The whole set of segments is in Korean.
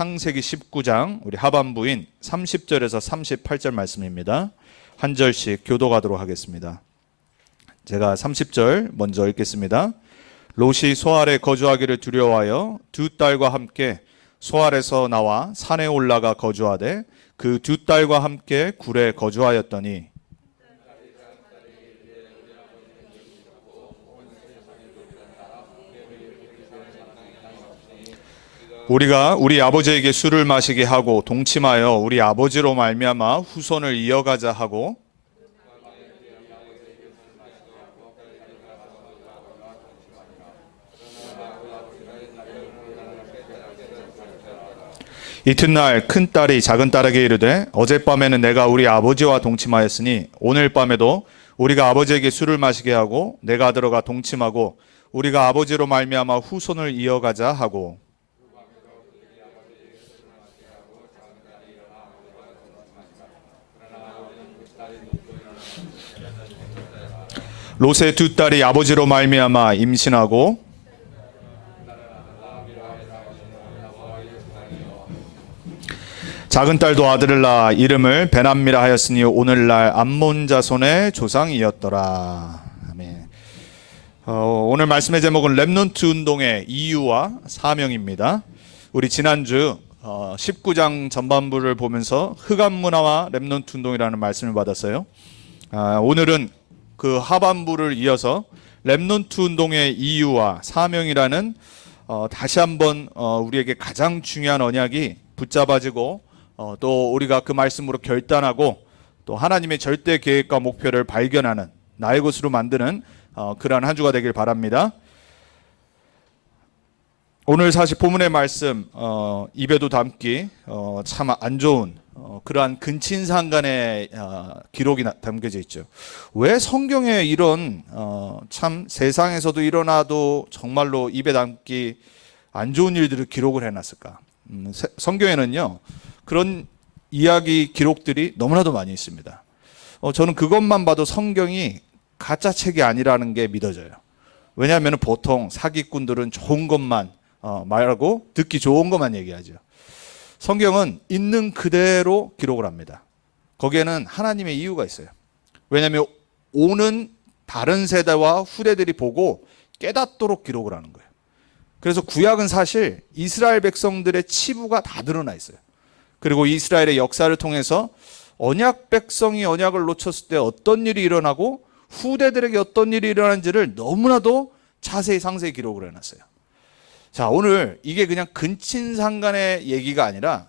창세기 19장 우리 하반부인 30절에서 38절 말씀입니다. 한 절씩 교독하도록 하겠습니다. 제가 30절 먼저 읽겠습니다. 롯이 소알에 거주하기를 두려워하여 두 딸과 함께 소알에서 나와 산에 올라가 거주하되 그 두 딸과 함께 굴에 거주하였더니 우리가 우리 아버지에게 술을 마시게 하고 동침하여 우리 아버지로 말미암아 후손을 이어가자 하고 이튿날 큰딸이 작은딸에게 이르되 어젯밤에는 내가 우리 아버지와 동침하였으니 오늘 밤에도 우리가 아버지에게 술을 마시게 하고 내가 들어가 동침하고 우리가 아버지로 말미암아 후손을 이어가자 하고 롯의 두 딸이 아버지로 말미암아 임신하고 작은 딸도 아들을 낳아 이름을 베남미라 하였으니 오늘날 암몬 자손의 조상이었더라. 아멘. 오늘 말씀의 제목은 렘넌트 운동의 이유와 사명입니다. 우리 지난주 19장 전반부를 보면서 흑암 문화와 렘넌트 운동이라는 말씀을 받았어요. 오늘은 그 하반부를 이어서 렘넌트 운동의 이유와 사명이라는 다시 한번 우리에게 가장 중요한 언약이 붙잡아지고 또 우리가 그 말씀으로 결단하고 또 하나님의 절대 계획과 목표를 발견하는 나의 것으로 만드는 그러한 한 주가 되길 바랍니다. 오늘 사실 본문의 말씀 입에도 담기 참 안 좋은 그러한 근친상간의 기록이 담겨져 있죠. 왜 성경에 이런 참 세상에서도 일어나도 정말로 입에 담기 안 좋은 일들을 기록을 해놨을까? 성경에는요 그런 이야기 기록들이 너무나도 많이 있습니다. 저는 그것만 봐도 성경이 가짜 책이 아니라는 게 믿어져요. 왜냐하면 보통 사기꾼들은 좋은 것만 말하고 듣기 좋은 것만 얘기하죠. 성경은 있는 그대로 기록을 합니다. 거기에는 하나님의 이유가 있어요. 왜냐하면 오는 다른 세대와 후대들이 보고 깨닫도록 기록을 하는 거예요. 그래서 구약은 사실 이스라엘 백성들의 치부가 다 드러나 있어요. 그리고 이스라엘의 역사를 통해서 언약 백성이 언약을 놓쳤을 때 어떤 일이 일어나고 후대들에게 어떤 일이 일어난지를 너무나도 자세히 상세히 기록을 해놨어요. 자, 오늘 이게 그냥 근친상간의 얘기가 아니라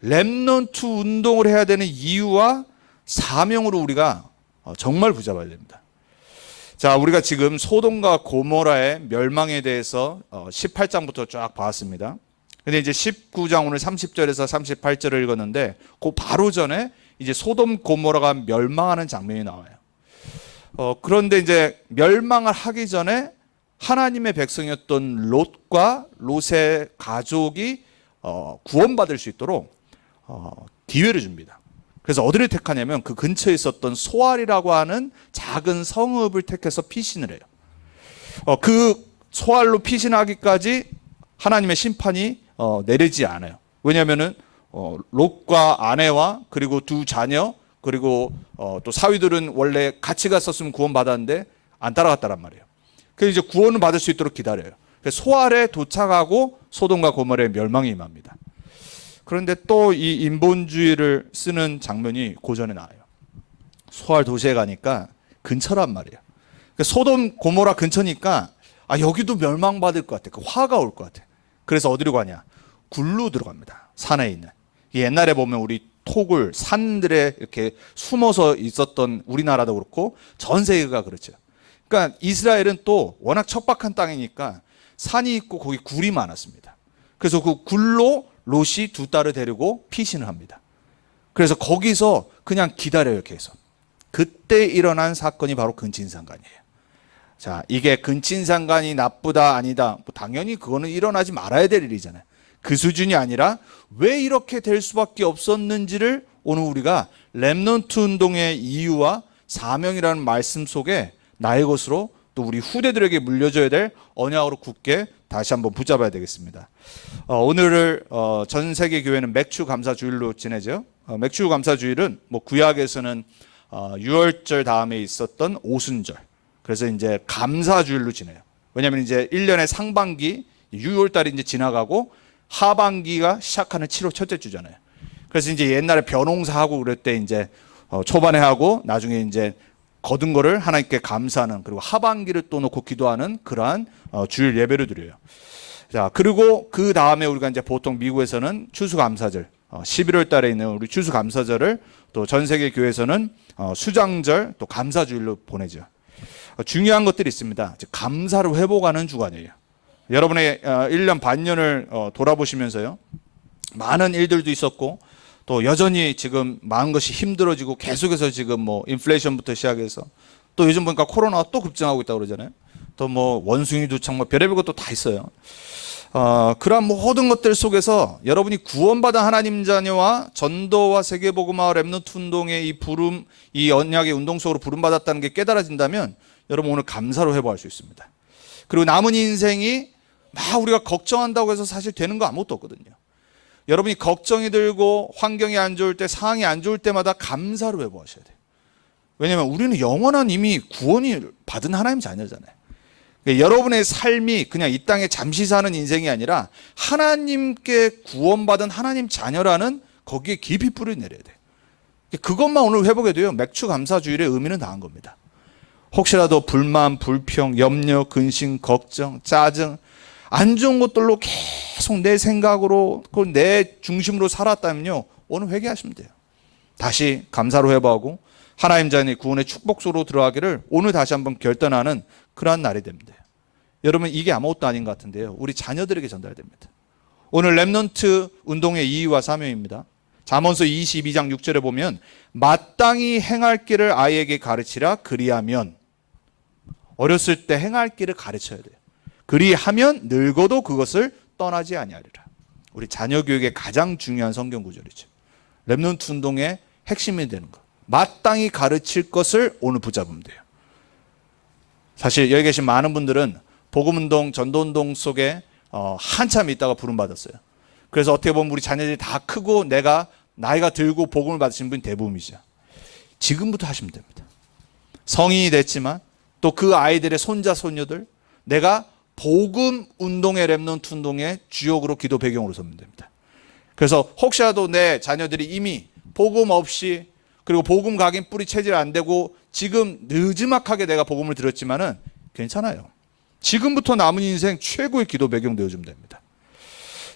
렘넌트 운동을 해야 되는 이유와 사명으로 우리가 정말 붙잡아야 됩니다. 자, 우리가 지금 소돔과 고모라의 멸망에 대해서 18장부터 쫙 봤습니다. 근데 이제 19장 오늘 30절에서 38절을 읽었는데 그 바로 전에 이제 소돔 고모라가 멸망하는 장면이 나와요. 그런데 이제 멸망을 하기 전에 하나님의 백성이었던 롯과 롯의 가족이 구원받을 수 있도록 기회를 줍니다. 그래서 어디를 택하냐면 그 근처에 있었던 소알이라고 하는 작은 성읍을 택해서 피신을 해요. 그 소알로 피신하기까지 하나님의 심판이 내리지 않아요. 왜냐하면은 롯과 아내와 그리고 두 자녀 그리고 또 사위들은 원래 같이 갔었으면 구원받았는데 안 따라갔다란 말이에요. 그래서 이제 구원을 받을 수 있도록 기다려요. 그래서 소알에 도착하고 소돔과 고모라의 멸망이 임합니다. 그런데 또 이 인본주의를 쓰는 장면이 고전에 나와요. 소알 도시에 가니까 근처란 말이에요. 그러니까 소돔 고모라 근처니까 여기도 멸망받을 것 같아. 그 화가 올 것 같아. 그래서 어디로 가냐? 굴로 들어갑니다. 산에 있는. 옛날에 보면 우리 토굴, 산들에 이렇게 숨어서 있었던 우리나라도 그렇고 전 세계가 그렇죠. 그러니까 이스라엘은 또 워낙 척박한 땅이니까 산이 있고 거기 굴이 많았습니다. 그래서 그 굴로 롯이 두 딸을 데리고 피신을 합니다. 그래서 거기서 그냥 기다려요, 계속. 그때 일어난 사건이 바로 근친상간이에요. 자, 이게 근친상간이 나쁘다 아니다, 당연히 그거는 일어나지 말아야 될 일이잖아요. 그 수준이 아니라 왜 이렇게 될 수밖에 없었는지를 오늘 우리가 렘넌트 운동의 이유와 사명이라는 말씀 속에 나의 것으로 또 우리 후대들에게 물려줘야 될 언약으로 굳게 다시 한번 붙잡아야 되겠습니다. 오늘을 전 세계 교회는 맥주 감사 주일로 지내죠. 맥주 감사 주일은 뭐 구약에서는 유월절 다음에 있었던 오순절, 그래서 이제 감사 주일로 지내요. 왜냐하면 이제 1년의 상반기 6월달이 이제 지나가고 하반기가 시작하는 7월 첫째 주잖아요. 그래서 이제 옛날에 벼농사하고 그럴 때 이제 초반에 하고 나중에 이제 거둔 거를 하나님께 감사하는, 그리고 하반기를 또 놓고 기도하는 그러한 주일 예배를 드려요. 자, 그리고 그 다음에 우리가 이제 보통 미국에서는 추수감사절, 11월 달에 있는 우리 추수감사절을 또 전 세계 교회에서는 수장절 또 감사주일로 보내죠. 중요한 것들이 있습니다. 감사를 회복하는 주간이에요. 여러분의 1년 반년을 돌아보시면서요, 많은 일들도 있었고 또 여전히 지금 많은 것이 힘들어지고 계속해서 지금 뭐 인플레이션부터 시작해서 또 요즘 보니까 코로나가 또 급증하고 있다고 그러잖아요. 또 뭐 원숭이 두창 뭐 별의별 것도 다 있어요. 그러한 모든 것들 속에서 여러분이 구원받은 하나님 자녀와 전도와 세계복음화 렘넌트 운동의 이 부름, 이 언약의 운동 속으로 부름받았다는 게 깨달아진다면 여러분 오늘 감사로 회복할 수 있습니다. 그리고 남은 인생이 막 우리가 걱정한다고 해서 사실 되는 거 아무것도 없거든요. 여러분이 걱정이 들고 환경이 안 좋을 때, 상황이 안 좋을 때마다 감사로 회복하셔야 돼요. 왜냐하면 우리는 영원한 이미 구원이 받은 하나님 자녀잖아요. 그러니까 여러분의 삶이 그냥 이 땅에 잠시 사는 인생이 아니라 하나님께 구원받은 하나님 자녀라는 거기에 깊이 뿌리를 내려야 돼요. 그것만 오늘 회복해도요, 맥주 감사 주일의 의미는 다한 겁니다. 혹시라도 불만, 불평, 염려, 근심, 걱정, 짜증, 안 좋은 것들로 계속 내 생각으로 내 중심으로 살았다면요, 오늘 회개하시면 돼요. 다시 감사로 회복하고 하나님 자녀의 구원의 축복 속으로 들어가기를 오늘 다시 한번 결단하는 그러한 날이 됩니다. 여러분, 이게 아무것도 아닌 것 같은데요, 우리 자녀들에게 전달됩니다. 오늘 렘넌트 운동의 이유와 사명입니다. 잠언서 22장 6절에 보면 마땅히 행할 길을 아이에게 가르치라, 그리하면, 어렸을 때 행할 길을 가르쳐야 돼요. 그리하면 늙어도 그것을 떠나지 아니하리라. 우리 자녀 교육의 가장 중요한 성경 구절이죠. 렘넌트 운동의 핵심이 되는 것, 마땅히 가르칠 것을 오늘 붙잡으면 돼요. 사실 여기 계신 많은 분들은 복음운동, 전도운동 속에 한참 있다가 부름받았어요. 그래서 어떻게 보면 우리 자녀들이 다 크고 내가 나이가 들고 복음을 받으신 분이 대부분이죠. 지금부터 하시면 됩니다. 성인이 됐지만 또 그 아이들의 손자, 손녀들, 내가 복음 운동의 렘넌트 운동의 주역으로 기도 배경으로 서면 됩니다. 그래서 혹시라도 내 자녀들이 이미 복음 없이, 그리고 복음 각인 뿌리 체질 안 되고 지금 느지막하게 내가 복음을 들었지만은 괜찮아요. 지금부터 남은 인생 최고의 기도 배경 되어주면 됩니다.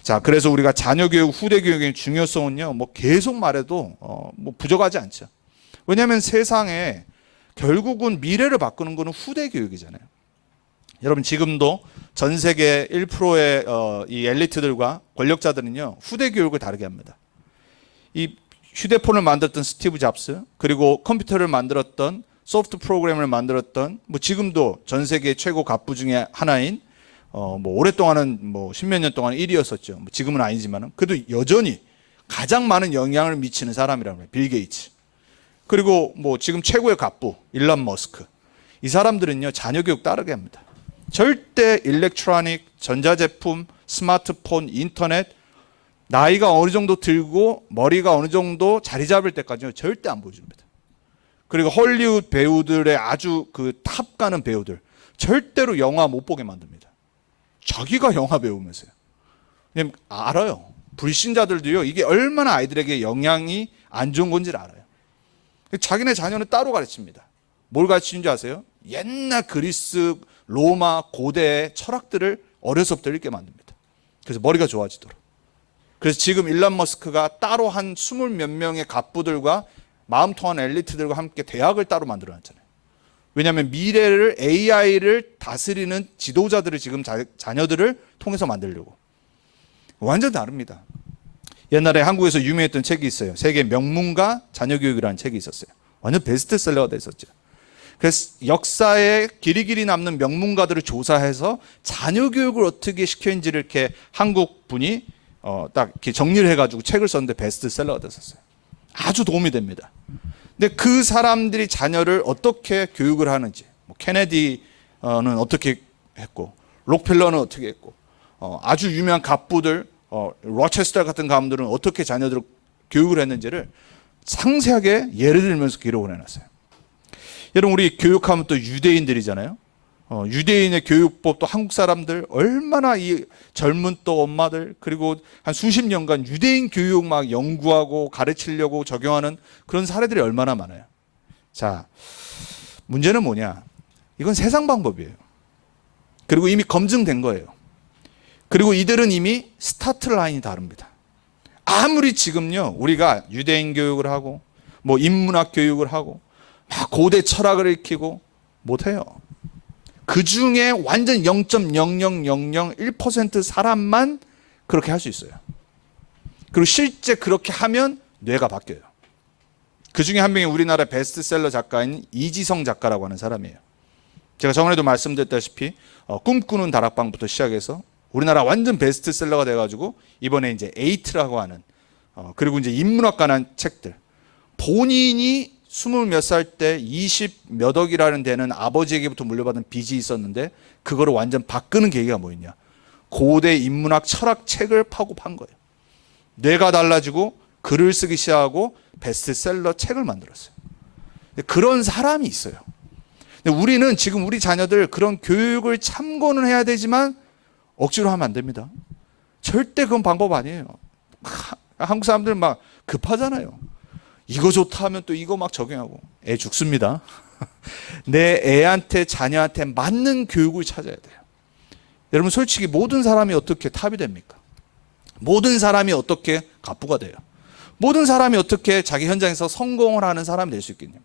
자, 그래서 우리가 자녀 교육, 후대 교육의 중요성은요, 뭐 계속 말해도 뭐 부족하지 않죠. 왜냐하면 세상에 결국은 미래를 바꾸는 거는 후대 교육이잖아요. 여러분, 지금도 전 세계 1%의 이 엘리트들과 권력자들은요, 후대 교육을 다르게 합니다. 이 휴대폰을 만들었던 스티브 잡스, 그리고 컴퓨터를 만들었던, 소프트 프로그램을 만들었던, 뭐 지금도 전 세계 최고 갑부 중에 하나인, 뭐 오랫동안은 뭐 십몇 년 동안 1위였었죠. 뭐 지금은 아니지만은 그래도 여전히 가장 많은 영향을 미치는 사람이라고 해요. 빌 게이츠. 그리고 뭐 지금 최고의 갑부 일론 머스크. 이 사람들은요, 자녀 교육 따르게 합니다. 절대 일렉트로닉, 전자제품, 스마트폰, 인터넷, 나이가 어느 정도 들고 머리가 어느 정도 자리 잡을 때까지는 절대 안 보여줍니다. 그리고 헐리우드 배우들의 아주 그 탑 가는 배우들 절대로 영화 못 보게 만듭니다. 자기가 영화 배우면서요. 왜냐면 알아요. 불신자들도요, 이게 얼마나 아이들에게 영향이 안 좋은 건지를 알아요. 자기네 자녀는 따로 가르칩니다. 뭘 가르치는지 아세요? 옛날 그리스, 로마, 고대의 철학들을 어려서부터 읽게 만듭니다. 그래서 머리가 좋아지도록. 그래서 지금 일론 머스크가 따로 한 20 몇 명의 갑부들과 마음 통하는 엘리트들과 함께 대학을 따로 만들어놨잖아요. 왜냐하면 미래를, AI를 다스리는 지도자들을 지금 자녀들을 통해서 만들려고. 완전 다릅니다. 옛날에 한국에서 유명했던 책이 있어요. 세계 명문가 자녀교육이라는 책이 있었어요. 완전 베스트셀러가 됐었죠. 그래서 역사에 길이길이 남는 명문가들을 조사해서 자녀교육을 어떻게 시켰는지를 이렇게 한국 분이 딱 이렇게 정리를 해가지고 책을 썼는데 베스트셀러가 됐었어요. 아주 도움이 됩니다. 근데 그 사람들이 자녀를 어떻게 교육을 하는지, 뭐 케네디는 어떻게 했고, 록펠러는 어떻게 했고, 아주 유명한 갑부들, 로체스터 같은 가문들은 어떻게 자녀들을 교육을 했는지를 상세하게 예를 들면서 기록을 해놨어요. 여러분, 우리 교육하면 또 유대인들이잖아요. 유대인의 교육법도 한국 사람들 얼마나 이 젊은 또 엄마들 그리고 한 수십 년간 유대인 교육 막 연구하고 가르치려고 적용하는 그런 사례들이 얼마나 많아요. 자, 문제는 뭐냐? 이건 세상 방법이에요. 그리고 이미 검증된 거예요. 그리고 이들은 이미 스타트 라인이 다릅니다. 아무리 지금요 우리가 유대인 교육을 하고 뭐 인문학 교육을 하고 막 고대 철학을 익히고 못해요. 그 중에 완전 0.00001% 사람만 그렇게 할 수 있어요. 그리고 실제 그렇게 하면 뇌가 바뀌어요. 그 중에 한 명이 우리나라 베스트셀러 작가인 이지성 작가라고 하는 사람이에요. 제가 저번에도 말씀드렸다시피 꿈꾸는 다락방부터 시작해서 우리나라 완전 베스트셀러가 돼가지고 이번에 이제 에이트라고 하는 그리고 이제 인문학 관한 책들, 본인이 20몇 살 때 20몇 억이라는 데는 아버지에게부터 물려받은 빚이 있었는데 그거를 완전 바꾸는 계기가 뭐였냐? 고대 인문학 철학 책을 파고 판 거예요. 뇌가 달라지고 글을 쓰기 시작하고 베스트셀러 책을 만들었어요. 그런 사람이 있어요. 근데 우리는 지금 우리 자녀들 그런 교육을 참고는 해야 되지만 억지로 하면 안 됩니다. 절대 그건 방법 아니에요. 한국 사람들은 막 급하잖아요. 이거 좋다 하면 또 이거 막 적용하고 애 죽습니다. 내 애한테 자녀한테 맞는 교육을 찾아야 돼요. 여러분 솔직히 모든 사람이 어떻게 탑이 됩니까? 모든 사람이 어떻게 갑부가 돼요? 모든 사람이 어떻게 자기 현장에서 성공을 하는 사람이 될 수 있겠냐면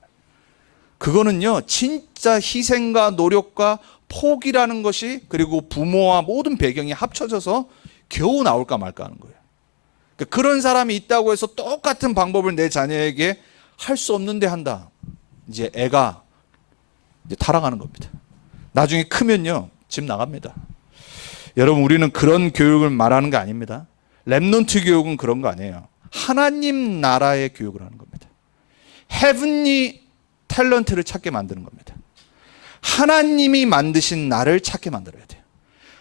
그거는요 진짜 희생과 노력과 포기라는 것이 그리고 부모와 모든 배경이 합쳐져서 겨우 나올까 말까 하는 거예요. 그런 사람이 있다고 해서 똑같은 방법을 내 자녀에게 할 수 없는데 한다. 이제 애가 이제 타락하는 겁니다. 나중에 크면요 집 나갑니다. 여러분 우리는 그런 교육을 말하는 게 아닙니다. 렘넌트 교육은 그런 거 아니에요. 하나님 나라의 교육을 하는 겁니다. 헤븐리 탤런트를 찾게 만드는 겁니다. 하나님이 만드신 나를 찾게 만들어야 돼요.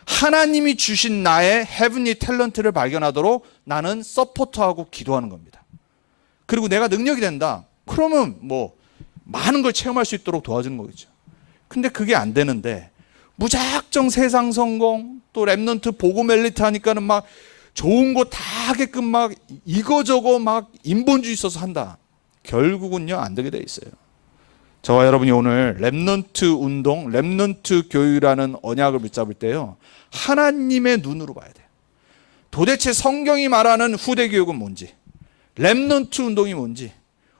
하나님이 주신 나의 헤븐리 탤런트를 발견하도록 나는 서포트하고 기도하는 겁니다. 그리고 내가 능력이 된다. 그러면 뭐 많은 걸 체험할 수 있도록 도와주는 거겠죠. 근데 그게 안 되는데 무작정 세상 성공 또 렘넌트 복음 엘리트 하니까는 막 좋은 거 다 하게끔 막 이거저거 막 인본주의 있어서 한다. 결국은요 안 되게 돼 있어요. 저와 여러분이 오늘 렘넌트 운동, 렘넌트 교육이라는 언약을 붙잡을 때요 하나님의 눈으로 봐야 돼요. 도대체 성경이 말하는 후대 교육은 뭔지, 렘넌트 운동이 뭔지,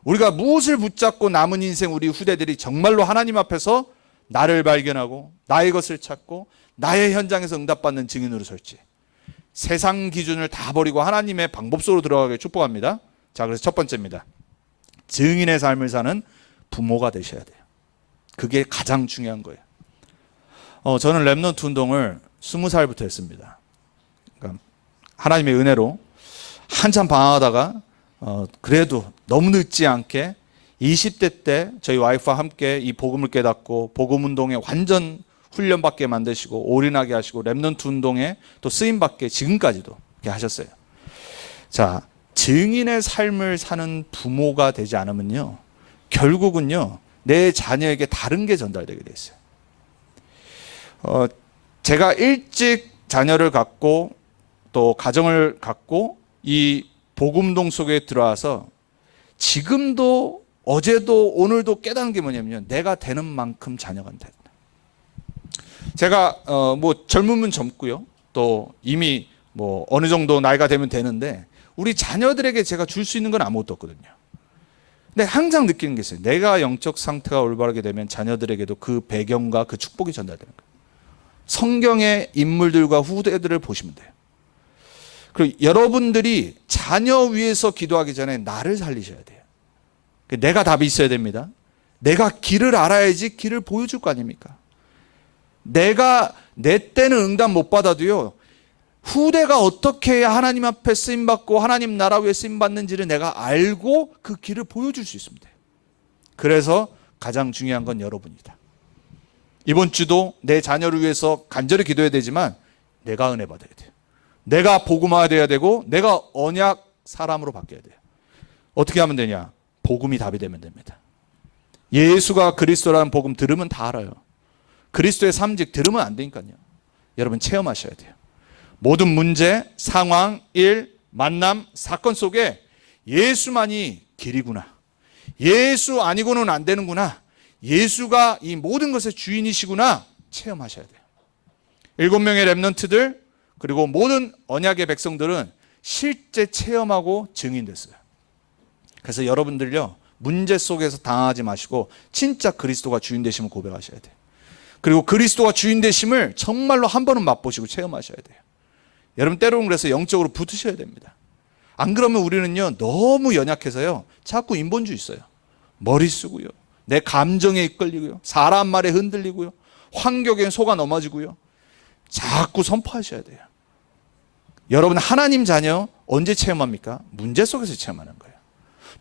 우리가 무엇을 붙잡고 남은 인생 우리 후대들이 정말로 하나님 앞에서 나를 발견하고 나의 것을 찾고 나의 현장에서 응답받는 증인으로 설지, 세상 기준을 다 버리고 하나님의 방법 속으로 들어가게 축복합니다. 자, 그래서 첫 번째입니다. 증인의 삶을 사는 부모가 되셔야 돼요. 그게 가장 중요한 거예요. 저는 렘넌트 운동을 20살부터 했습니다. 그러니까 하나님의 은혜로 한참 방황하다가 그래도 너무 늦지 않게 20대 때 저희 와이프와 함께 이 복음을 깨닫고 복음 운동에 완전 훈련받게 만드시고 올인하게 하시고 렘넌트 운동에 또 쓰임받게 지금까지도 이렇게 하셨어요. 자, 증인의 삶을 사는 부모가 되지 않으면요 결국은요 내 자녀에게 다른 게 전달되게 돼 있어요. 제가 일찍 자녀를 갖고 또 가정을 갖고 이 복음동 속에 들어와서 지금도 어제도 오늘도 깨닫는 게 뭐냐면요 내가 되는 만큼 자녀가 된다. 제가 뭐 젊으면 젊고요 또 이미 뭐 어느 정도 나이가 되면 되는데 우리 자녀들에게 제가 줄 수 있는 건 아무것도 없거든요. 근데 항상 느끼는 게 있어요. 내가 영적 상태가 올바르게 되면 자녀들에게도 그 배경과 그 축복이 전달되는 거예요. 성경의 인물들과 후대들을 보시면 돼요. 그리고 여러분들이 자녀 위해서 기도하기 전에 나를 살리셔야 돼요. 내가 답이 있어야 됩니다. 내가 길을 알아야지 길을 보여줄 거 아닙니까? 내가 내 때는 응답 못 받아도요 후대가 어떻게 해야 하나님 앞에 쓰임받고 하나님 나라 위에 쓰임받는지를 내가 알고 그 길을 보여줄 수 있습니다. 그래서 가장 중요한 건 여러분이다. 이번 주도 내 자녀를 위해서 간절히 기도해야 되지만 내가 은혜 받아야 돼요. 내가 복음화 돼야 되고 내가 언약 사람으로 바뀌어야 돼요. 어떻게 하면 되냐? 복음이 답이 되면 됩니다. 예수가 그리스도라는 복음 들으면 다 알아요. 그리스도의 삼직 들으면 안 되니까요. 여러분 체험하셔야 돼요. 모든 문제, 상황, 일, 만남, 사건 속에 예수만이 길이구나. 예수 아니고는 안 되는구나. 예수가 이 모든 것의 주인이시구나. 체험하셔야 돼요. 7명의 렘넌트들 그리고 모든 언약의 백성들은 실제 체험하고 증인됐어요. 그래서 여러분들요, 문제 속에서 당하지 마시고 진짜 그리스도가 주인 되심을 고백하셔야 돼요. 그리고 그리스도가 주인 되심을 정말로 한 번은 맛보시고 체험하셔야 돼요. 여러분 때로는 그래서 영적으로 붙으셔야 됩니다. 안 그러면 우리는요, 너무 연약해서요, 자꾸 인본주의 있어요. 머리 쓰고요, 내 감정에 이끌리고요, 사람 말에 흔들리고요, 환경에 속아 넘어지고요. 자꾸 선포하셔야 돼요. 여러분 하나님 자녀 언제 체험합니까? 문제 속에서 체험하는 거예요.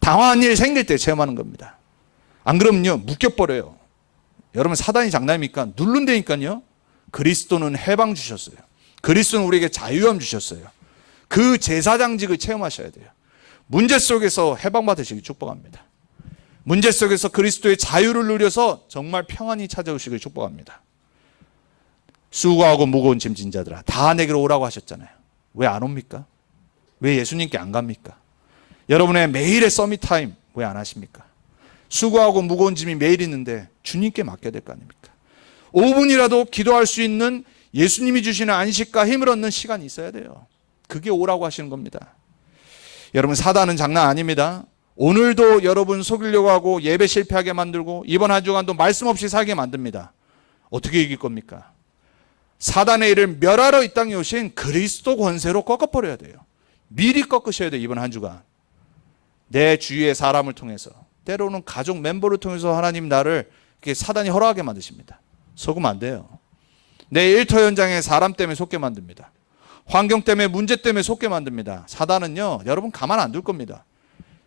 당황한 일 생길 때 체험하는 겁니다. 안 그러면요, 묶여버려요. 여러분 사단이 장난입니까? 누른다니까요. 그리스도는 해방 주셨어요. 그리스도는 우리에게 자유함 주셨어요. 그 제사장직을 체험하셔야 돼요. 문제 속에서 해방받으시길 축복합니다. 문제 속에서 그리스도의 자유를 누려서 정말 평안이 찾아오시길 축복합니다. 수고하고 무거운 짐진 자들아 다 내게로 오라고 하셨잖아요. 왜 안 옵니까? 왜 예수님께 안 갑니까? 여러분의 매일의 서밋 타임 왜 안 하십니까? 수고하고 무거운 짐이 매일 있는데 주님께 맡겨야 될 거 아닙니까? 5분이라도 기도할 수 있는 예수님이 주시는 안식과 힘을 얻는 시간이 있어야 돼요. 그게 오라고 하시는 겁니다. 여러분 사단은 장난 아닙니다. 오늘도 여러분 속이려고 하고 예배 실패하게 만들고 이번 한 주간도 말씀 없이 살게 만듭니다. 어떻게 이길 겁니까? 사단의 일을 멸하러 이 땅에 오신 그리스도 권세로 꺾어버려야 돼요. 미리 꺾으셔야 돼요. 이번 한 주간 내 주위의 사람을 통해서, 때로는 가족 멤버를 통해서 하나님 나를 이렇게 사단이 허락하게 만드십니다. 속으면 안 돼요. 내 일터 현장에 사람 때문에 속게 만듭니다. 환경 때문에, 문제 때문에 속게 만듭니다. 사단은요, 여러분 가만 안 둘 겁니다.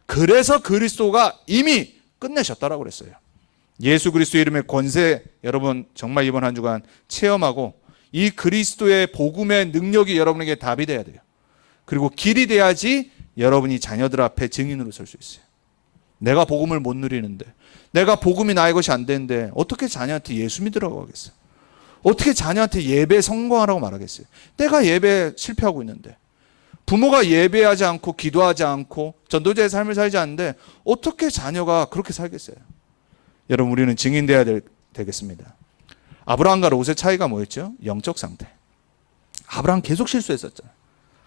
그래서 그리스도가 이미 끝내셨다라고 그랬어요. 예수 그리스도 이름의 권세 여러분 정말 이번 한 주간 체험하고 이 그리스도의 복음의 능력이 여러분에게 답이 돼야 돼요. 그리고 길이 돼야지 여러분이 자녀들 앞에 증인으로 설 수 있어요. 내가 복음을 못 누리는데, 내가 복음이 나의 것이 안 되는데 어떻게 자녀한테 예수 믿으라고 하겠어요? 어떻게 자녀한테 예배 성공하라고 말하겠어요? 내가 예배 실패하고 있는데, 부모가 예배하지 않고 기도하지 않고 전도자의 삶을 살지 않는데 어떻게 자녀가 그렇게 살겠어요? 여러분 우리는 증인돼야 되겠습니다. 아브라함과 롯의 차이가 뭐였죠? 영적 상태. 아브라함 계속 실수했었잖아요.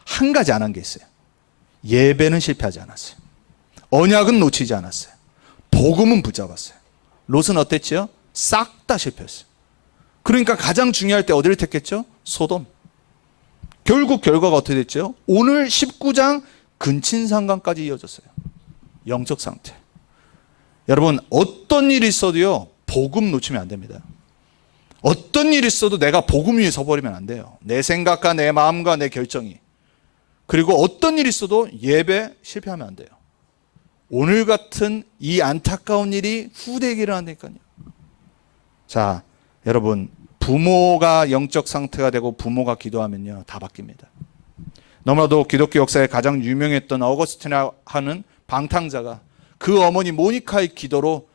한 가지 안 한 게 있어요. 예배는 실패하지 않았어요. 언약은 놓치지 않았어요. 복음은 붙잡았어요. 롯은 어땠죠? 싹 다 실패했어요. 그러니까 가장 중요할 때 어디를 택했죠? 소돔. 결국 결과가 어떻게 됐죠? 오늘 19장 근친상간까지 이어졌어요. 영적 상태. 여러분 어떤 일이 있어도요, 복음 놓치면 안 됩니다. 어떤 일이 있어도 내가 복음 위에 서버리면 안 돼요. 내 생각과 내 마음과 내 결정이. 그리고 어떤 일이 있어도 예배 실패하면 안 돼요. 오늘 같은 이 안타까운 일이 후대에게 일어난다니까요. 자, 여러분 부모가 영적 상태가 되고 부모가 기도하면요 다 바뀝니다. 너무나도 기독교 역사에 가장 유명했던 어거스틴이라고 하는 방탕자가 그 어머니 모니카의 기도로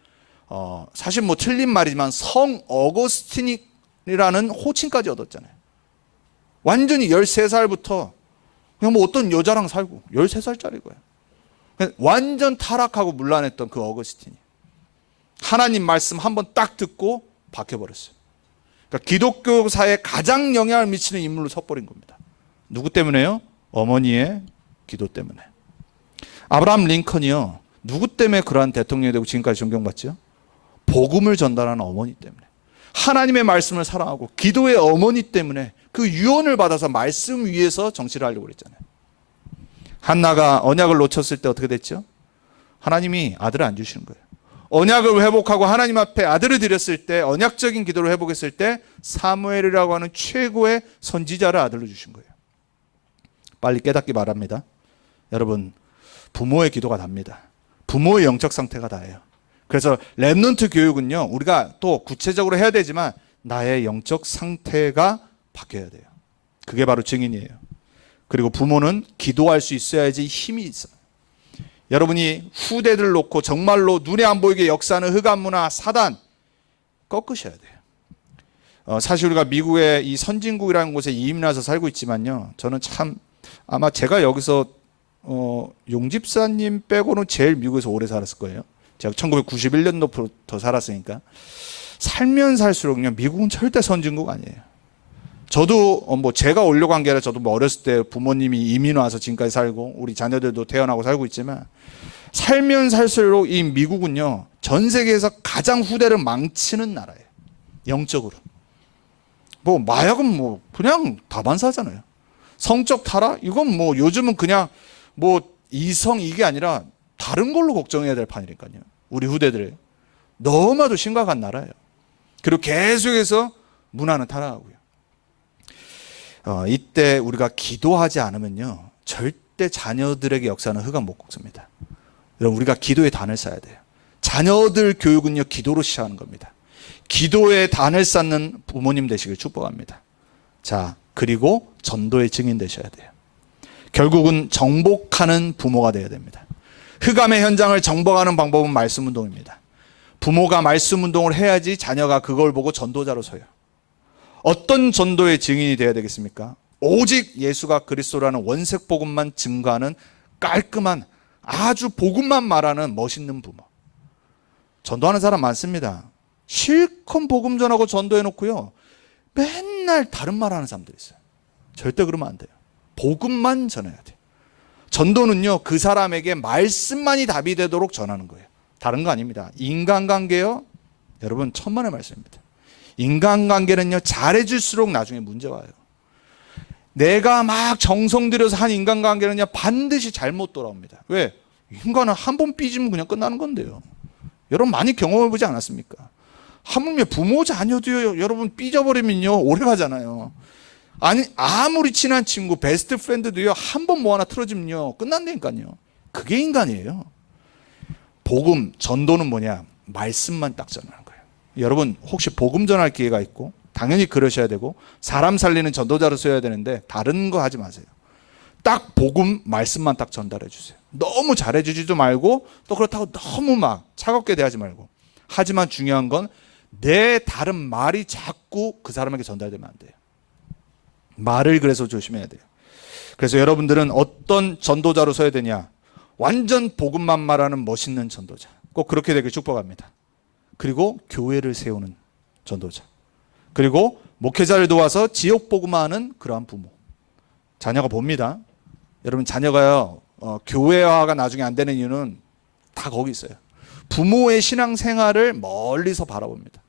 사실 뭐 틀린 말이지만 성 어거스틴이라는 호칭까지 얻었잖아요. 완전히 13살부터 그냥 뭐 어떤 여자랑 살고 13살짜리 거예요. 완전 타락하고 문란했던 그 어거스틴이 하나님 말씀 한번 딱 듣고 바뀌어버렸어요. 그러니까 기독교사에 가장 영향을 미치는 인물로 섰버린 겁니다. 누구 때문에요? 어머니의 기도 때문에. 아브라함 링컨이요, 누구 때문에 그러한 대통령이 되고 지금까지 존경받죠? 복음을 전달하는 어머니 때문에, 하나님의 말씀을 사랑하고 기도의 어머니 때문에 그 유언을 받아서 말씀 위에서 정치를 하려고 그랬잖아요. 한나가 언약을 놓쳤을 때 어떻게 됐죠? 하나님이 아들을 안 주시는 거예요. 언약을 회복하고 하나님 앞에 아들을 드렸을 때, 언약적인 기도를 회복했을 때 사무엘이라고 하는 최고의 선지자를 아들로 주신 거예요. 빨리 깨닫기 바랍니다. 여러분 부모의 기도가 답니다. 부모의 영적 상태가 다예요. 그래서 렘넌트 교육은요, 우리가 또 구체적으로 해야 되지만 나의 영적 상태가 바뀌어야 돼요. 그게 바로 증인이에요. 그리고 부모는 기도할 수 있어야지 힘이 있어요. 여러분이 후대들 놓고 정말로 눈에 안 보이게 역사하는 흑암 문화 사단 꺾으셔야 돼요. 사실 우리가 미국의 이 선진국이라는 곳에 이민 와서 살고 있지만요, 저는 참 아마 제가 여기서 용집사님 빼고는 제일 미국에서 오래 살았을 거예요. 제가 1991년도부터 살았으니까. 살면 살수록요, 미국은 절대 선진국 아니에요. 저도 뭐 제가 오려고 한 게 아니라 저도 뭐 어렸을 때 부모님이 이민 와서 지금까지 살고 우리 자녀들도 태어나고 살고 있지만, 살면 살수록 이 미국은요, 전 세계에서 가장 후대를 망치는 나라예요. 영적으로. 뭐 마약은 뭐 그냥 다반사잖아요. 성적 타락? 이건 뭐 요즘은 그냥 뭐 이성 이게 아니라 다른 걸로 걱정해야 될 판이니까요. 우리 후대들 너무나도 심각한 나라예요. 그리고 계속해서 문화는 타락하고요. 이때 우리가 기도하지 않으면요, 절대 자녀들에게 역사는 흑암 못 꺾습니다. 여러분, 우리가 기도의 단을 쌓아야 돼요. 자녀들 교육은요, 기도로 시작하는 겁니다. 기도의 단을 쌓는 부모님 되시길 축복합니다. 자, 그리고 전도의 증인 되셔야 돼요. 결국은 정복하는 부모가 되어야 됩니다. 흑암의 현장을 정복하는 방법은 말씀 운동입니다. 부모가 말씀 운동을 해야지 자녀가 그걸 보고 전도자로 서요. 어떤 전도의 증인이 되어야 되겠습니까? 오직 예수가 그리스도라는 원색 복음만 증거하는 깔끔한, 아주 복음만 말하는 멋있는 부모. 전도하는 사람 많습니다. 실컷 복음 전하고 전도해 놓고요, 맨날 다른 말하는 사람들 있어요. 절대 그러면 안 돼요. 복음만 전해야 돼요. 전도는요, 그 사람에게 말씀만이 답이 되도록 전하는 거예요. 다른 거 아닙니다. 인간관계요, 여러분 천만의 말씀입니다. 인간관계는요, 잘해줄수록 나중에 문제 와요. 내가 막 정성 들여서 한 인간관계는요, 반드시 잘못 돌아옵니다. 왜? 인간은 한 번 삐지면 그냥 끝나는 건데요. 여러분 많이 경험해보지 않았습니까? 하물며 부모 자녀도요, 여러분 삐져버리면요, 오래 가잖아요. 아니, 아무리 친한 친구, 베스트 프렌드도요, 한 번 뭐 하나 틀어지면요, 끝난다니까요. 그게 인간이에요. 복음, 전도는 뭐냐? 말씀만 딱 전하는 거예요. 여러분, 혹시 복음 전할 기회가 있고, 당연히 그러셔야 되고, 사람 살리는 전도자로 써야 되는데, 다른 거 하지 마세요. 딱 복음, 말씀만 딱 전달해 주세요. 너무 잘해주지도 말고, 또 그렇다고 너무 막 차갑게 대하지 말고. 하지만 중요한 건, 내 다른 말이 자꾸 그 사람에게 전달되면 안 돼요. 말을 그래서 조심해야 돼요. 그래서 여러분들은 어떤 전도자로 서야 되냐? 완전 복음만 말하는 멋있는 전도자. 꼭 그렇게 되길 축복합니다. 그리고 교회를 세우는 전도자. 그리고 목회자를 도와서 지역 복음화하는 그러한 부모. 자녀가 봅니다. 여러분, 자녀가요, 교회화가 나중에 안 되는 이유는 다 거기 있어요. 부모의 신앙생활을 멀리서 바라봅니다.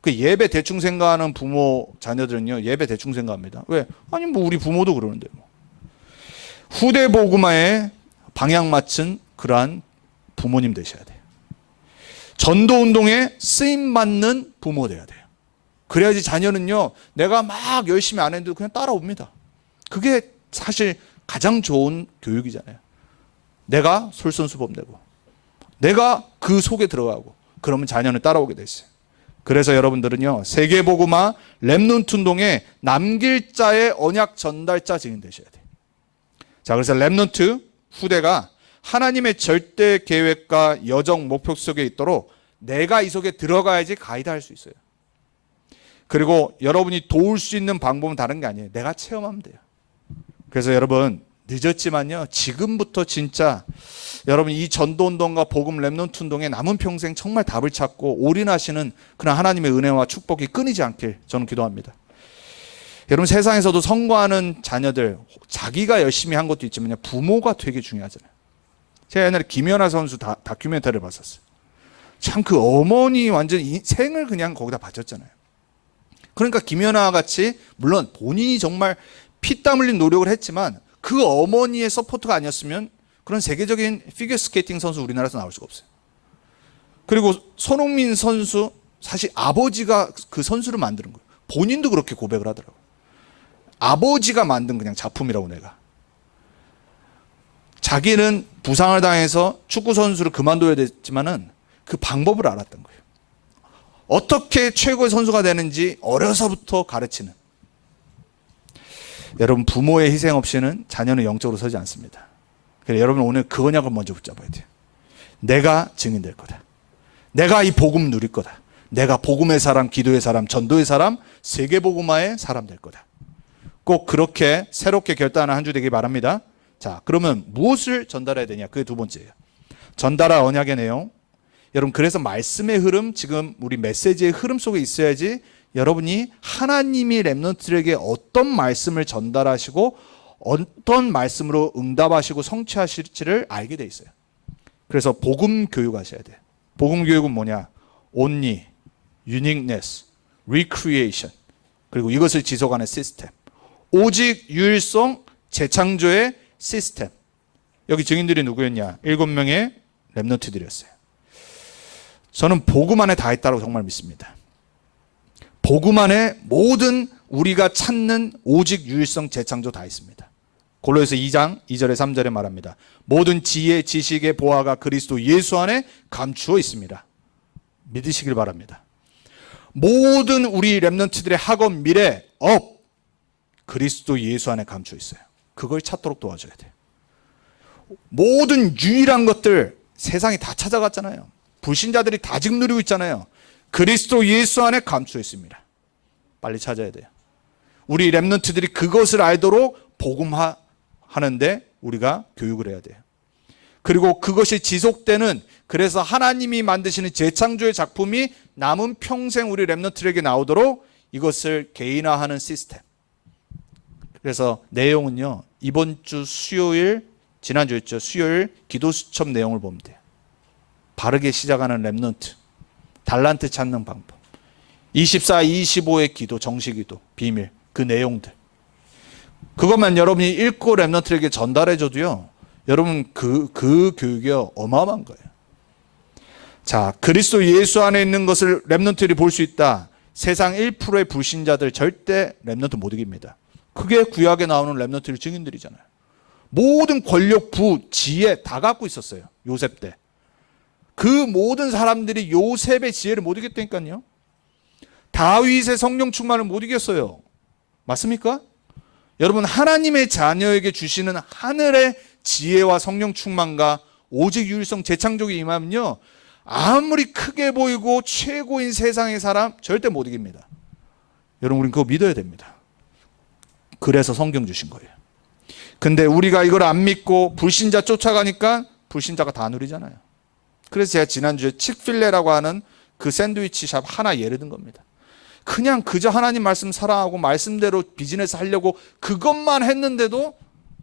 그 예배 대충 생각하는 부모 자녀들은요, 예배 대충 생각합니다. 왜? 아니 뭐 우리 부모도 그러는데 뭐. 후대 복음화에 방향 맞춘 그러한 부모님 되셔야 돼요. 전도 운동에 쓰임 받는 부모 돼야 돼요. 그래야지 자녀는요, 내가 막 열심히 안 했는데도 그냥 따라옵니다. 그게 사실 가장 좋은 교육이잖아요. 내가 솔선수범되고, 내가 그 속에 들어가고, 그러면 자녀는 따라오게 돼 있어요. 그래서 여러분들은요, 세계복음화 렘넌트 운동에 남길 자의 언약 전달자 증인 되셔야 돼요. 자, 그래서 렘넌트 후대가 하나님의 절대 계획과 여정 목표 속에 있도록 내가 이 속에 들어가야지 가이드할 수 있어요. 그리고 여러분이 도울 수 있는 방법은 다른 게 아니에요. 내가 체험하면 돼요. 그래서 여러분, 늦었지만요, 지금부터 진짜 여러분 이 전도운동과 복음 렘넌트 운동에 남은 평생 정말 답을 찾고 올인하시는 그런 하나님의 은혜와 축복이 끊이지 않길 저는 기도합니다. 여러분, 세상에서도 성공하는 자녀들, 자기가 열심히 한 것도 있지만 부모가 되게 중요하잖아요. 제가 옛날에 김연아 선수 다큐멘터리를 봤었어요. 참 그 어머니 완전 인생을 그냥 거기다 바쳤잖아요. 그러니까 김연아 같이 물론 본인이 정말 피땀 흘린 노력을 했지만 그 어머니의 서포트가 아니었으면 그런 세계적인 피겨스케이팅 선수 우리나라에서 나올 수가 없어요. 그리고 손흥민 선수, 사실 아버지가 그 선수를 만드는 거예요. 본인도 그렇게 고백을 하더라고요. 아버지가 만든 그냥 작품이라고. 내가 자기는 부상을 당해서 축구 선수를 그만둬야 됐지만은 그 방법을 알았던 거예요. 어떻게 최고의 선수가 되는지 어려서부터 가르치는. 여러분 부모의 희생 없이는 자녀는 영적으로 서지 않습니다. 그래서 여러분 오늘 그 언약을 먼저 붙잡아야 돼요. 내가 증인될 거다. 내가 이 복음 누릴 거다. 내가 복음의 사람, 기도의 사람, 전도의 사람, 세계복음화의 사람 될 거다. 꼭 그렇게 새롭게 결단하는 한 주 되길 바랍니다. 자, 그러면 무엇을 전달해야 되냐? 그게 두 번째예요. 전달할 언약의 내용. 여러분 그래서 말씀의 흐름, 지금 우리 메시지의 흐름 속에 있어야지 여러분이 하나님이 렘넌트들에게 어떤 말씀을 전달하시고 어떤 말씀으로 응답하시고 성취하실지를 알게 돼 있어요. 그래서 복음 교육하셔야 돼요. 복음 교육은 뭐냐? only, uniqueness, recreation, 그리고 이것을 지속하는 시스템. 오직 유일성, 재창조의 시스템. 여기 증인들이 누구였냐? 7명의 렘넌트들이었어요. 저는 복음 안에 다 있다고 정말 믿습니다. 복음 안에 모든 우리가 찾는 오직 유일성, 재창조 다 있습니다. 골로새서 2장 2절에 3절에 말합니다. 모든 지혜, 지식의 보화가 그리스도 예수 안에 감추어 있습니다. 믿으시길 바랍니다. 모든 우리 렘넌트들의 학업, 미래, 업, 그리스도 예수 안에 감추어 있어요. 그걸 찾도록 도와줘야 돼요. 모든 유일한 것들 세상이 다 찾아갔잖아요. 불신자들이 다 지금 누리고 있잖아요. 그리스도 예수 안에 감추어 있습니다. 빨리 찾아야 돼요. 우리 렘넌트들이 그것을 알도록 복음화하는데 우리가 교육을 해야 돼요. 그리고 그것이 지속되는, 그래서 하나님이 만드시는 재창조의 작품이 남은 평생 우리 렘넌트들에게 나오도록 이것을 개인화하는 시스템. 그래서 내용은요, 이번 주 수요일, 지난주였죠, 수요일 기도 수첩 내용을 보면 돼요. 바르게 시작하는 렘넌트, 달란트 찾는 방법, 24, 25의 기도, 정식 기도, 비밀, 그 내용들. 그것만 여러분이 읽고 렘넌트에게 전달해줘도요, 여러분 그 교육이 어마어마한 거예요. 자, 그리스도 예수 안에 있는 것을 렘넌트들이 볼 수 있다. 세상 1%의 불신자들 절대 렘넌트 못 이깁니다. 그게 구약에 나오는 렘넌트의 증인들이잖아요. 모든 권력, 부, 지혜 다 갖고 있었어요. 요셉 때. 그 모든 사람들이 요셉의 지혜를 못 이겼다니까요. 다윗의 성령 충만을 못 이겼어요. 맞습니까? 여러분 하나님의 자녀에게 주시는 하늘의 지혜와 성령 충만과 오직 유일성 재창조가 임하면요, 아무리 크게 보이고 최고인 세상의 사람 절대 못 이깁니다. 여러분 우리는 그거 믿어야 됩니다. 그래서 성경 주신 거예요. 근데 우리가 이걸 안 믿고 불신자 쫓아가니까 불신자가 다 누리잖아요. 그래서 제가 지난주에 칙필레라고 하는 그 샌드위치 샵 하나 예를 든 겁니다. 그냥 그저 하나님 말씀 사랑하고 말씀대로 비즈니스 하려고 그것만 했는데도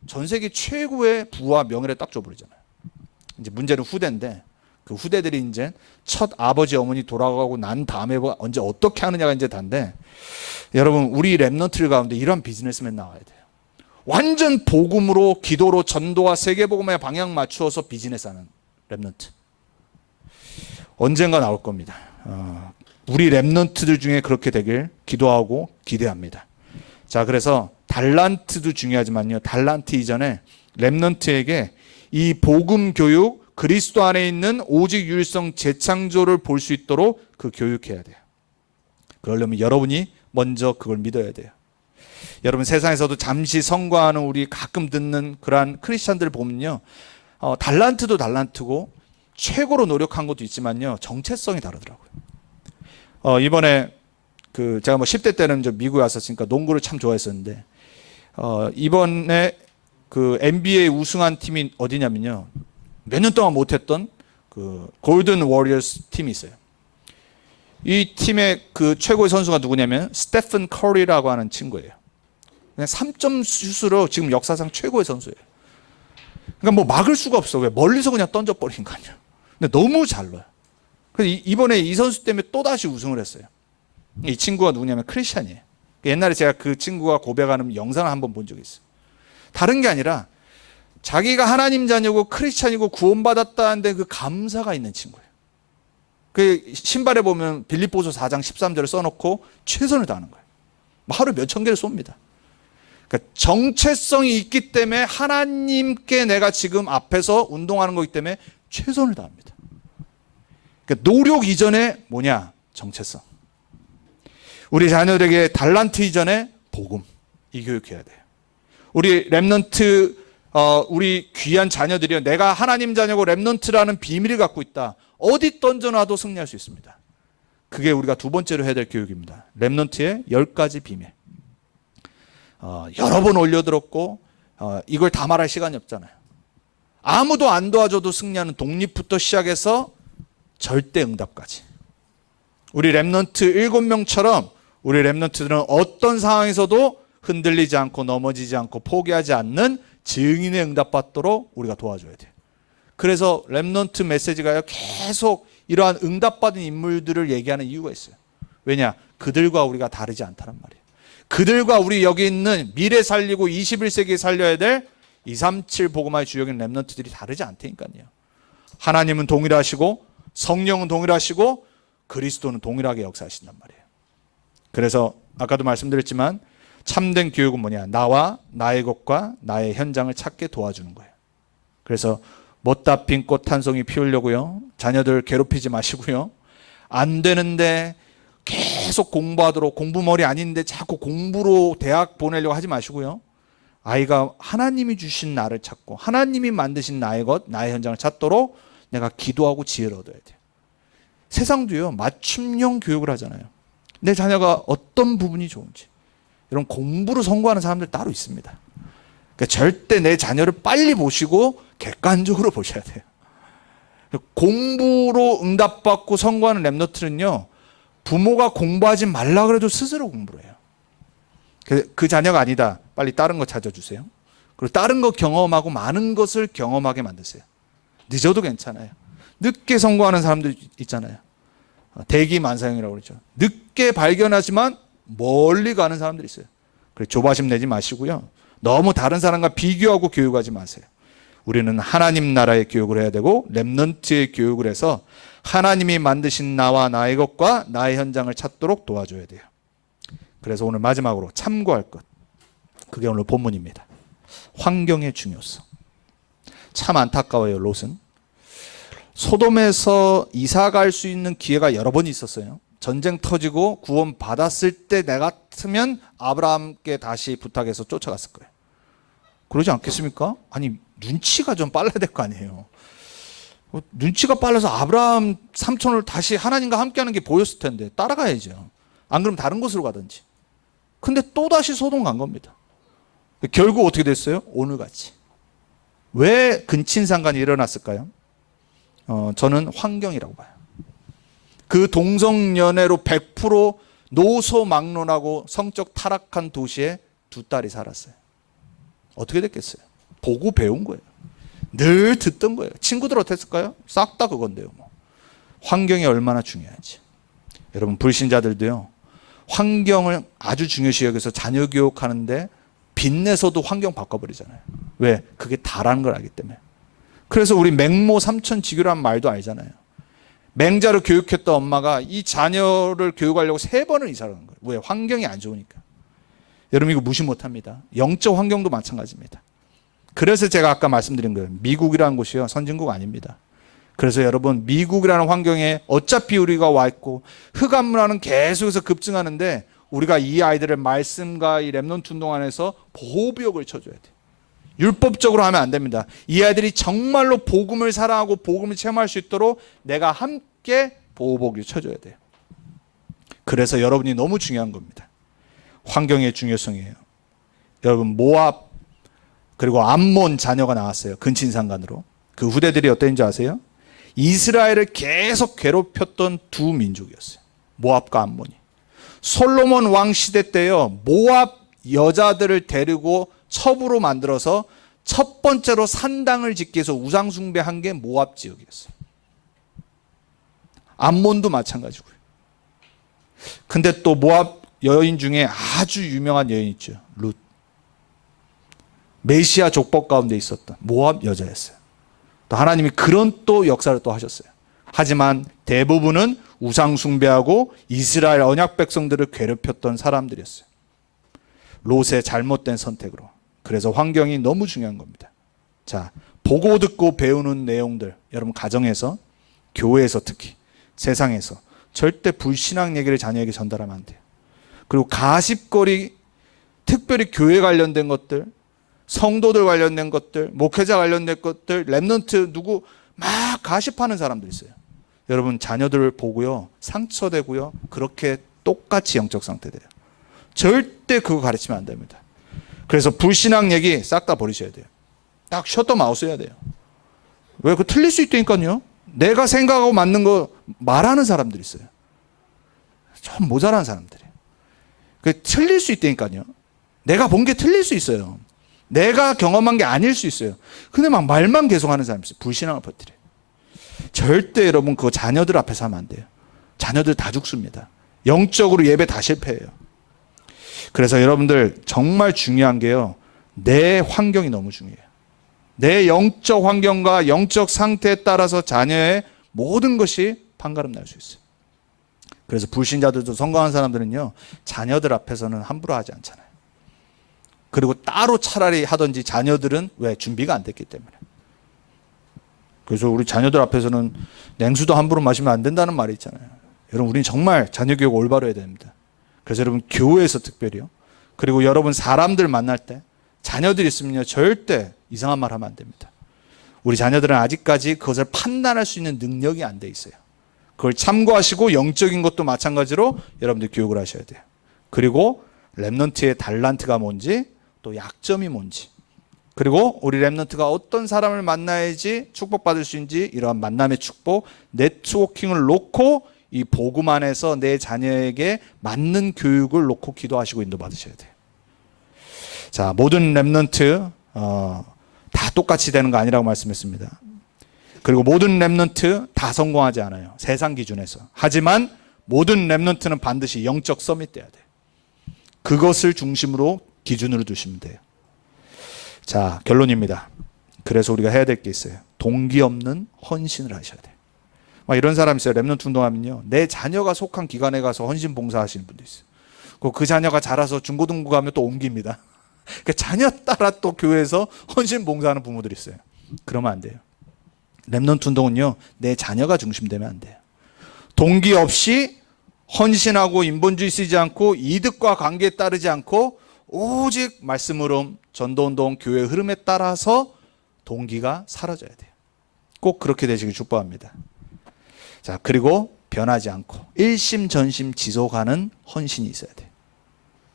전 세계 최고의 부와 명예를 딱 줘버리잖아요. 이제 문제는 후대인데, 그 후대들이 이제 첫 아버지 어머니 돌아가고 난 다음에 언제 어떻게 하느냐가 이제 단데, 여러분 우리 렘넌트들 가운데 이런 비즈니스맨 나와야 돼요. 완전 복음으로, 기도로, 전도와 세계복음에 방향 맞추어서 비즈니스하는 렘넌트 언젠가 나올 겁니다. 우리 렘넌트들 중에 그렇게 되길 기도하고 기대합니다. 자, 그래서 달란트도 중요하지만요, 달란트 이전에 렘넌트에게 이 복음 교육, 그리스도 안에 있는 오직 유일성 재창조를 볼 수 있도록 그 교육해야 돼요. 그러려면 여러분이 먼저 그걸 믿어야 돼요. 여러분 세상에서도 잠시 성과하는 우리 가끔 듣는 그러한 크리스찬들 보면요, 달란트도 달란트고 최고로 노력한 것도 있지만요, 정체성이 다르더라고요. 이번에 제가 10대 때는 미국에 왔었으니까 농구를 참 좋아했었는데, 이번에 그 NBA 우승한 팀이 어디냐면요, 몇 년 동안 못했던 그 골든 워리어스 팀이 있어요. 이 팀의 그 최고의 선수가 누구냐면 스테픈 커리라고 하는 친구예요. 그냥 3점 슛으로 지금 역사상 최고의 선수예요. 그러니까 뭐 막을 수가 없어. 왜? 멀리서 그냥 던져버린 거 아니에요. 근데 너무 잘 넣어요. 그래서 이번에 이 선수 때문에 또다시 우승을 했어요. 이 친구가 누구냐면 크리스찬이에요. 옛날에 제가 그 친구가 고백하는 영상을 한번 본 적이 있어요. 다른 게 아니라 자기가 하나님 자녀고 크리스찬이고 구원받았다는데 그 감사가 있는 친구예요. 그 신발에 보면 빌립보서 4장 13절을 써놓고 최선을 다하는 거예요. 하루 몇천 개를 쏩니다. 그러니까 정체성이 있기 때문에 하나님께 내가 지금 앞에서 운동하는 거기 때문에 최선을 다합니다. 그러니까 노력 이전에 뭐냐? 정체성. 우리 자녀들에게 달란트 이전에 복음, 이 교육해야 돼요. 우리 렘넌트, 우리 귀한 자녀들이요, 내가 하나님 자녀고 렘넌트라는 비밀을 갖고 있다. 어디 던져놔도 승리할 수 있습니다. 그게 우리가 두 번째로 해야 될 교육입니다. 렘넌트의 10가지 비밀. 여러 번 올려들었고 이걸 다 말할 시간이 없잖아요. 아무도 안 도와줘도 승리하는 독립부터 시작해서 절대 응답까지. 우리 렘넌트 7명처럼 우리 렘넌트들은 어떤 상황에서도 흔들리지 않고 넘어지지 않고 포기하지 않는 증인의 응답받도록 우리가 도와줘야 돼요. 그래서 렘넌트 메시지가요, 계속 이러한 응답받은 인물들을 얘기하는 이유가 있어요. 왜냐? 그들과 우리가 다르지 않다는 말이에요. 그들과 우리 여기 있는 미래 살리고 21세기에 살려야 될 237 복음화의 주역인 렘넌트들이 다르지 않다니까요. 하나님은 동일하시고 성령은 동일하시고 그리스도는 동일하게 역사하신단 말이에요. 그래서 아까도 말씀드렸지만 참된 교육은 뭐냐? 나와 나의 것과 나의 현장을 찾게 도와주는 거예요. 그래서 못다 핀 꽃 한 송이 피우려고요, 자녀들 괴롭히지 마시고요, 안 되는데 계속 공부하도록, 공부머리 아닌데 자꾸 공부로 대학 보내려고 하지 마시고요, 아이가 하나님이 주신 나를 찾고 하나님이 만드신 나의 것, 나의 현장을 찾도록 내가 기도하고 지혜를 얻어야 돼요. 세상도요, 맞춤형 교육을 하잖아요. 내 자녀가 어떤 부분이 좋은지. 이런 공부로 성공하는 사람들 따로 있습니다. 그러니까 절대 내 자녀를 빨리 보시고 객관적으로 보셔야 돼요. 공부로 응답받고 성공하는 렘넌트는요, 부모가 공부하지 말라 그래도 스스로 공부를 해요. 그 자녀가 아니다, 빨리 다른 거 찾아주세요. 그리고 다른 거 경험하고 많은 것을 경험하게 만드세요. 늦어도 괜찮아요. 늦게 성공하는 사람들 있잖아요. 대기만사형이라고 그러죠. 늦게 발견하지만 멀리 가는 사람들이 있어요. 그래서 조바심 내지 마시고요, 너무 다른 사람과 비교하고 교육하지 마세요. 우리는 하나님 나라의 교육을 해야 되고 렘넌트의 교육을 해서 하나님이 만드신 나와 나의 것과 나의 현장을 찾도록 도와줘야 돼요. 그래서 오늘 마지막으로 참고할 것, 그게 오늘 본문입니다. 환경의 중요성. 참 안타까워요. 롯은 소돔에서 이사 갈 수 있는 기회가 여러 번 있었어요. 전쟁 터지고 구원 받았을 때 내 같으면 아브라함께 다시 부탁해서 쫓아갔을 거예요. 그러지 않겠습니까? 아니, 눈치가 좀 빨라야 될 거 아니에요. 눈치가 빨라서 아브라함 삼촌을 다시 하나님과 함께하는 게 보였을 텐데 따라가야죠. 안 그러면 다른 곳으로 가든지. 근데 또다시 소돔 간 겁니다. 결국 어떻게 됐어요? 오늘같이. 왜 근친상간이 일어났을까요? 저는 환경이라고 봐요. 그 동성연애로 100% 노소막론하고 성적 타락한 도시에 두 딸이 살았어요. 어떻게 됐겠어요? 보고 배운 거예요. 늘 듣던 거예요. 친구들 어땠을까요? 싹 다 그건데요. 환경이 얼마나 중요한지. 여러분, 불신자들도요, 환경을 아주 중요시 여겨서 자녀 교육하는데 빚내서도 환경 바꿔버리잖아요. 왜? 그게 다라는 걸 알기 때문에. 그래서 우리 맹모 삼천지교라는 말도 알잖아요. 맹자로 교육했던 엄마가 이 자녀를 교육하려고 3번을 이사를 한 거예요. 왜? 환경이 안 좋으니까. 여러분, 이거 무시 못합니다. 영적 환경도 마찬가지입니다. 그래서 제가 아까 말씀드린 거예요. 미국이라는 곳이요, 선진국 아닙니다. 그래서 여러분, 미국이라는 환경에 어차피 우리가 와 있고 흑암 문화는 계속해서 급증하는데 우리가 이 아이들을 말씀과 이 렘넌트 운동 안에서 보호구역을 쳐줘야 돼요. 율법적으로 하면 안 됩니다. 이 아이들이 정말로 복음을 사랑하고 복음을 체험할 수 있도록 내가 함께 보호복을 쳐줘야 돼요. 그래서 여러분이 너무 중요한 겁니다. 환경의 중요성이에요. 여러분, 모압 그리고 암몬 자녀가 나왔어요. 근친상간으로. 그 후대들이 어땠는지 아세요? 이스라엘을 계속 괴롭혔던 두 민족이었어요. 모압과 암몬이. 솔로몬 왕 시대 때요, 모압 여자들을 데리고 첩으로 만들어서 첫 번째로 산당을 짓기 위해서 우상 숭배한 게 모압 지역이었어요. 암몬도 마찬가지고요. 근데 또 모압 여인 중에 아주 유명한 여인 있죠. 룻. 메시아 족복 가운데 있었던 모압 여자였어요. 또 하나님이 그런 또 역사를 또 하셨어요. 하지만 대부분은 우상 숭배하고 이스라엘 언약 백성들을 괴롭혔던 사람들이었어요. 롯의 잘못된 선택으로. 그래서 환경이 너무 중요한 겁니다. 자, 보고 듣고 배우는 내용들, 여러분 가정에서, 교회에서 특히, 세상에서 절대 불신앙 얘기를 자녀에게 전달하면 안 돼요. 그리고 가십거리, 특별히 교회 관련된 것들, 성도들 관련된 것들, 목회자 관련된 것들, 렘넌트 누구 막 가십하는 사람들이 있어요. 여러분 자녀들을 보고요 상처되고요 그렇게 똑같이 영적 상태돼요. 절대 그거 가르치면 안 됩니다. 그래서 불신앙 얘기 싹 다 버리셔야 돼요. 딱 셔터 마우스 해야 돼요. 왜? 그 틀릴 수 있다니까요. 내가 생각하고 맞는 거 말하는 사람들이 있어요. 좀 모자란 사람들이. 그 틀릴 수 있다니까요. 내가 본 게 틀릴 수 있어요. 내가 경험한 게 아닐 수 있어요. 근데 막 말만 계속하는 사람이 있어요. 불신앙을 퍼뜨려요. 절대 여러분 그거 자녀들 앞에서 하면 안 돼요. 자녀들 다 죽습니다. 영적으로 예배 다 실패해요. 그래서 여러분들 정말 중요한 게요. 내 환경이 너무 중요해요. 내 영적 환경과 영적 상태에 따라서 자녀의 모든 것이 판가름 날 수 있어요. 그래서 불신자들도 성공한 사람들은요. 자녀들 앞에서는 함부로 하지 않잖아요. 그리고 따로 차라리 하든지 자녀들은 왜? 준비가 안 됐기 때문에. 그래서 우리 자녀들 앞에서는 냉수도 함부로 마시면 안 된다는 말이 있잖아요. 여러분 우리는 정말 자녀 교육 올바로 해야 됩니다. 그래서 여러분 교회에서 특별히요. 그리고 여러분 사람들 만날 때 자녀들이 있으면요. 절대 이상한 말 하면 안 됩니다. 우리 자녀들은 아직까지 그것을 판단할 수 있는 능력이 안 돼 있어요. 그걸 참고하시고 영적인 것도 마찬가지로 여러분들 교육을 하셔야 돼요. 그리고 렘넌트의 달란트가 뭔지 또 약점이 뭔지 그리고 우리 렘넌트가 어떤 사람을 만나야지 축복받을 수 있는지 이러한 만남의 축복, 네트워킹을 놓고 이 복음 안에서 내 자녀에게 맞는 교육을 놓고 기도하시고 인도받으셔야 돼요. 자, 모든 렘넌트 다 똑같이 되는 거 아니라고 말씀했습니다. 그리고 모든 렘넌트 다 성공하지 않아요. 세상 기준에서. 하지만 모든 렘넌트는 반드시 영적 서밋 돼야 돼요. 그것을 중심으로 기준으로 두시면 돼요. 자, 결론입니다. 그래서 우리가 해야 될 게 있어요. 동기 없는 헌신을 하셔야 돼요. 막 이런 사람 있어요. 렘넌트 운동하면요. 내 자녀가 속한 기관에 가서 헌신 봉사하시는 분도 있어요. 그 자녀가 자라서 중고등부 가면 또 옮깁니다. 그 자녀 따라 또 교회에서 헌신 봉사하는 부모들이 있어요. 그러면 안 돼요. 렘넌트 운동은요. 내 자녀가 중심되면 안 돼요. 동기 없이 헌신하고 인본주의 쓰지 않고 이득과 관계에 따르지 않고 오직 말씀으로 전도운동 교회의 흐름에 따라서 동기가 사라져야 돼요. 꼭 그렇게 되시길 축복합니다. 자, 그리고 변하지 않고 일심전심 지속하는 헌신이 있어야 돼요.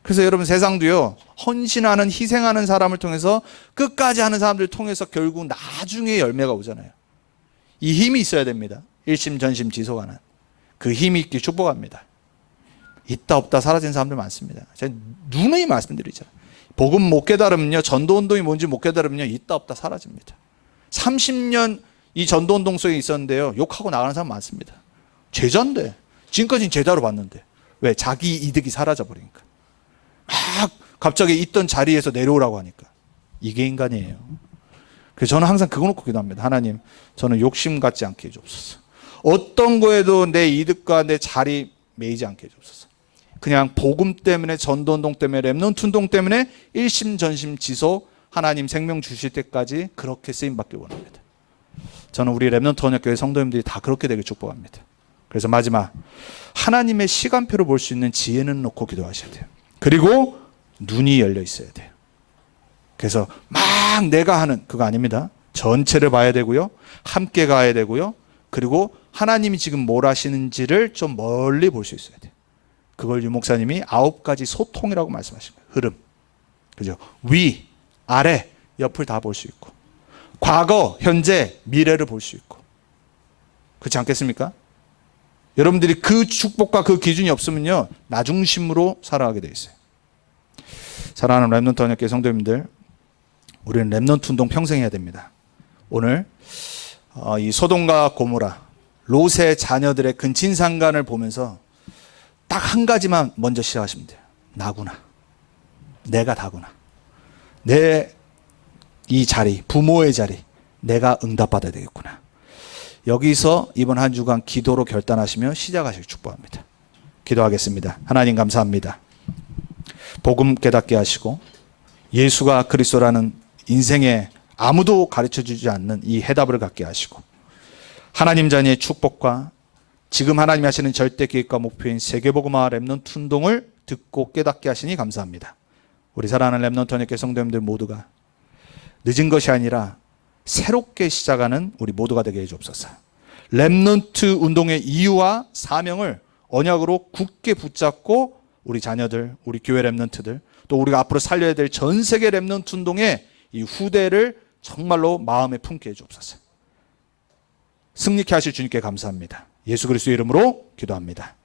그래서 여러분 세상도요. 헌신하는 희생하는 사람을 통해서 끝까지 하는 사람들을 통해서 결국 나중에 열매가 오잖아요. 이 힘이 있어야 됩니다. 일심전심 지속하는. 그 힘이 있길 축복합니다. 있다 없다 사라진 사람들 많습니다. 제가 누누이 말씀드리잖아요. 복음 못 깨달으면요. 전도운동이 뭔지 못 깨달으면요. 있다 없다 사라집니다. 30년 이 전도운동 속에 있었는데요. 욕하고 나가는 사람 많습니다. 제자인데 지금까지는 제자로 봤는데 왜? 자기 이득이 사라져버리니까. 막 갑자기 있던 자리에서 내려오라고 하니까. 이게 인간이에요. 그래서 저는 항상 그거 놓고 기도합니다. 하나님, 저는 욕심 갖지 않게 해주옵소서. 어떤 거에도 내 이득과 내 자리 매이지 않게 해주옵소서. 그냥 복음 때문에 전도운동 때문에 렘넌트 운동 때문에 일심전심 지속 하나님 생명 주실 때까지 그렇게 쓰임받길 원합니다. 저는 우리 렘넌트 언약교회 성도님들이 다 그렇게 되길 축복합니다. 그래서 마지막 하나님의 시간표를 볼 수 있는 지혜는 놓고 기도하셔야 돼요. 그리고 눈이 열려 있어야 돼요. 그래서 막 내가 하는 그거 아닙니다. 전체를 봐야 되고요. 함께 가야 되고요. 그리고 하나님이 지금 뭘 하시는지를 좀 멀리 볼 수 있어야 돼요. 그걸 유 목사님이 9가지 소통이라고 말씀하신 거예요. 흐름. 그죠? 위, 아래, 옆을 다 볼 수 있고 과거, 현재, 미래를 볼 수 있고 그렇지 않겠습니까? 여러분들이 그 축복과 그 기준이 없으면요. 나 중심으로 살아가게 돼 있어요. 사랑하는 렘넌트 언약교회 성도님들 우리는 렘넌트 운동 평생 해야 됩니다. 오늘 이 소돔과 고모라 롯의 자녀들의 근친상간을 보면서 딱 한 가지만 먼저 시작하시면 돼요. 나구나. 내가 다구나. 내 이 자리, 부모의 자리 내가 응답받아야 되겠구나. 여기서 이번 한 주간 기도로 결단하시며 시작하시길 축복합니다. 기도하겠습니다. 하나님 감사합니다. 복음 깨닫게 하시고 예수가 그리스도라는 인생에 아무도 가르쳐주지 않는 이 해답을 갖게 하시고 하나님 자녀의 축복과 지금 하나님이 하시는 절대 계획과 목표인 세계복음화 렘넌트 운동을 듣고 깨닫게 하시니 감사합니다. 우리 사랑하는 렘넌트 언약교회 성도님들 모두가 늦은 것이 아니라 새롭게 시작하는 우리 모두가 되게 해주옵소서. 렘넌트 운동의 이유와 사명을 언약으로 굳게 붙잡고 우리 자녀들, 우리 교회 렘넌트들, 또 우리가 앞으로 살려야 될 전 세계 렘넌트 운동의 이 후대를 정말로 마음에 품게 해주옵소서. 승리케 하실 주님께 감사합니다. 예수 그리스도의 이름으로 기도합니다.